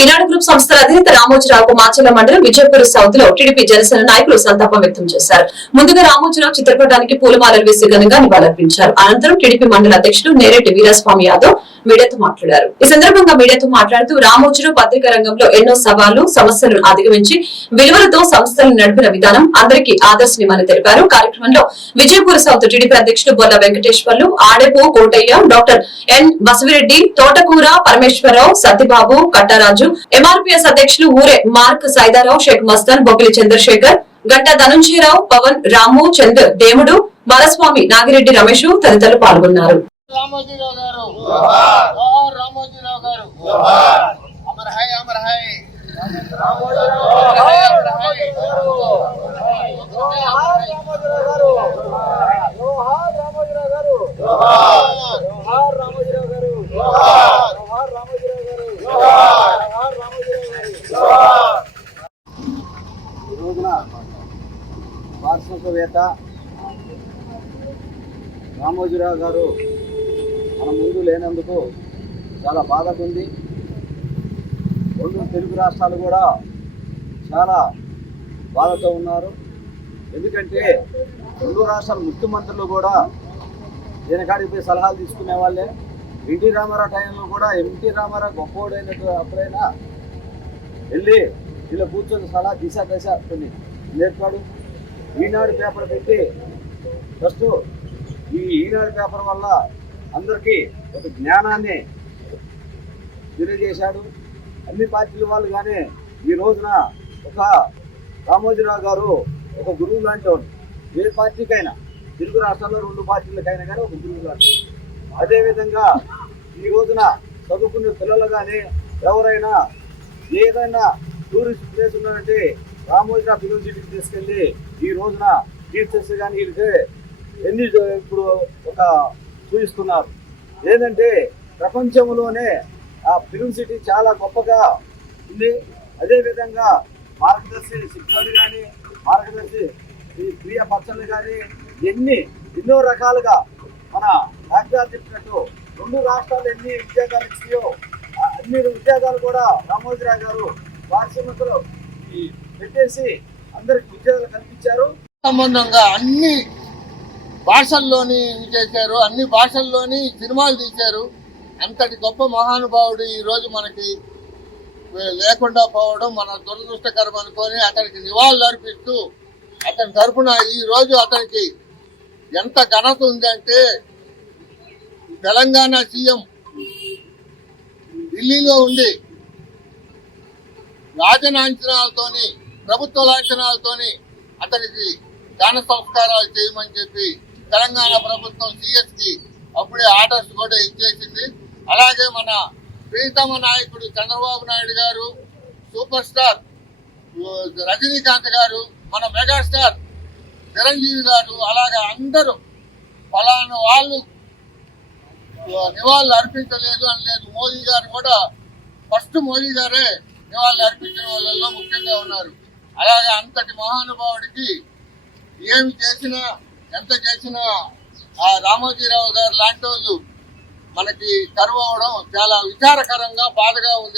ఈనాడు group సంస్థల అధినేత రామోజీరావుకు మాచర్ల మండలం విజయపూర్ సౌత్ లో టీడీపీ జనసేన నాయకులు సంతాపం వ్యక్తం చేశారు. ముందుగా రామోజీరావు చిత్రపటానికి పూలమాలలు వేసి ఘనంగా నివాళులర్పించారు. అనంతరం టీడీపీ మండల అధ్యక్షుడు నేరెడ్డి వీరస్వామి యాదవ్ మీడియాతో మాట్లాడారు. ఈ సందర్భంగా మీడియాతో మాట్లాడుతూ రామోజీరావు పత్రికా రంగంలో ఎన్నో సవాళ్లు సమస్యలను అధిగమించి విలువలతో సంస్థలను నడిపిన విధానం అందరికీ ఆదర్శనీయమని తెలిపారు. కార్యక్రమంలో విజయపూర్ సౌత్ టీడీపీ అధ్యక్షుడు బొల్ల వెంకటేశ్వర్లు, ఆడెపు కోటయ్య, డాక్టర్ ఎన్ బసవిరెడ్డి, తోటకూర పరమేశ్వరరావు, సత్యబాబు, కట్టారాజు, ఎంఆర్పీఎస్ అధ్యక్షులు ఊరే మార్క్ సైదారావు, షేక్ మస్తాన్, బొబ్బిలి చంద్రశేఖర్, గంట ధనుంజయరావు, పవన్, రాము, చంద్, దేముడు, బాలస్వామి, నాగిరెడ్డి రమేష్ తదితరులు పాల్గొన్నారు. రామోజీరావు గారు జోహార్, రామోజీరావు గారు జోహార్, అమర్ హై అమర్ హై రామోజీరావు గారు, అమర్ హై జోహార్, రామోజీరావు గారు జోహార్, రామోజీరావు గారు జోహార్, రామోజీరావు గారు జోహార్, రామోజీరావు గారు జోహార్, రామోజీరావు గారు జోహార్. ఈ రోజున పారిశ్రామికవేత్త రామోజీరావు గారు మన ముందు లేనందుకు చాలా బాధగా ఉంది. రెండు తెలుగు రాష్ట్రాలు కూడా చాలా బాధతో ఉన్నారు. ఎందుకంటే రెండు రాష్ట్రాల ముఖ్యమంత్రులు కూడా దీనికాడికి పోయి సలహాలు తీసుకునే వాళ్ళే. ఎన్టీ రామారావు టైంలో కూడా ఎన్టీ రామారావు గొప్పవాడైనట్టు అప్పుడైనా వెళ్ళి ఇలా కూర్చొని సలహా దశ కొన్ని నేర్పాడు. ఈనాడు పేపర్ పెట్టి ఫస్ట్ ఈ ఈనాడు పేపర్ వల్ల అందరికీ ఒక జ్ఞానాన్ని తెలియజేశాడు. అన్ని పార్టీల వాళ్ళు కానీ ఈ రోజున ఒక రామోజీరావు గారు ఒక గురువు లాంటి వాడు. ఏ పార్టీకైనా తెలుగు రాష్ట్రాల్లో రెండు పార్టీలకైనా కానీ ఒక గురువు లాంటి. అదేవిధంగా ఈ రోజున చదువుకునే పిల్లలు కానీ ఎవరైనా ఏదైనా టూరిస్ట్ ప్లేస్ ఉన్నారంటే రామోజీరావు యూనివర్సిటీకి తీసుకెళ్ళి ఈ రోజున టీచర్స్ కానీ వీళ్ళకి ఎన్ని ఇప్పుడు ఒక చూపిస్తున్నారు. ఏంటంటే ప్రపంచంలోనే ఆ ఫిల్మ్ సిటీ చాలా గొప్పగా ఉంది. అదేవిధంగా మార్గదర్శి శిక్షణ కానీ మార్గదర్శి ఈ ప్రియ పచ్చళ్ళు కానీ ఎన్నో రకాలుగా మన డాక్టర్ చెప్పినట్టు రెండు రాష్ట్రాలు ఎన్ని ఉద్యోగాలు ఇచ్చాయో అన్ని ఉద్యోగాలు కూడా రామోజీరావు గారు పారిశ్రామికలు పెట్టేసి అందరికి ఉద్యోగాలు కల్పించారు. సంబంధంగా అన్ని భాషల్లోని చేశారు, అన్ని భాషల్లోని సినిమాలు తీశారు. అంతటి గొప్ప మహానుభావుడు ఈ రోజు మనకి లేకుండా పోవడం మన దురదృష్టకరం అనుకొని అతనికి నివాళులు అర్పిస్తూ అతని తరఫున ఈ రోజు అతనికి ఎంత ఘనత ఉందంటే తెలంగాణ సీఎం ఢిల్లీలో ఉండి రాజలాంఛనాలతోని ప్రభుత్వ లాంఛనాలతోని అతనికి దాన సంస్కారాలు చేయమని చెప్పి తెలంగాణ ప్రభుత్వం సిఎస్ కి అప్పుడే ఆర్డర్స్ కూడా ఇచ్చేసింది. అలాగే మన ప్రీతమ నాయకుడు చంద్రబాబు నాయుడు గారు, సూపర్ స్టార్ రజనీకాంత్ గారు, మన మెగాస్టార్ చిరంజీవి గారు, అలాగే అందరూ ఫలానా వాళ్ళు నివాళులు అర్పించలేదు అని లేదు. మోదీ గారు కూడా ఫస్ట్ మోదీ గారే నివాళులు అర్పించిన వాళ్ళలో ముఖ్యంగా ఉన్నారు. అలాగే అంతటి మహానుభావుడికి ఏమి చేసినా ఎంత చేసినా ఆ రామోజీరావు గారు లాంటి వాళ్ళు మనకి కరువు అవడం చాలా విచారకరంగా బాధగా ఉంది.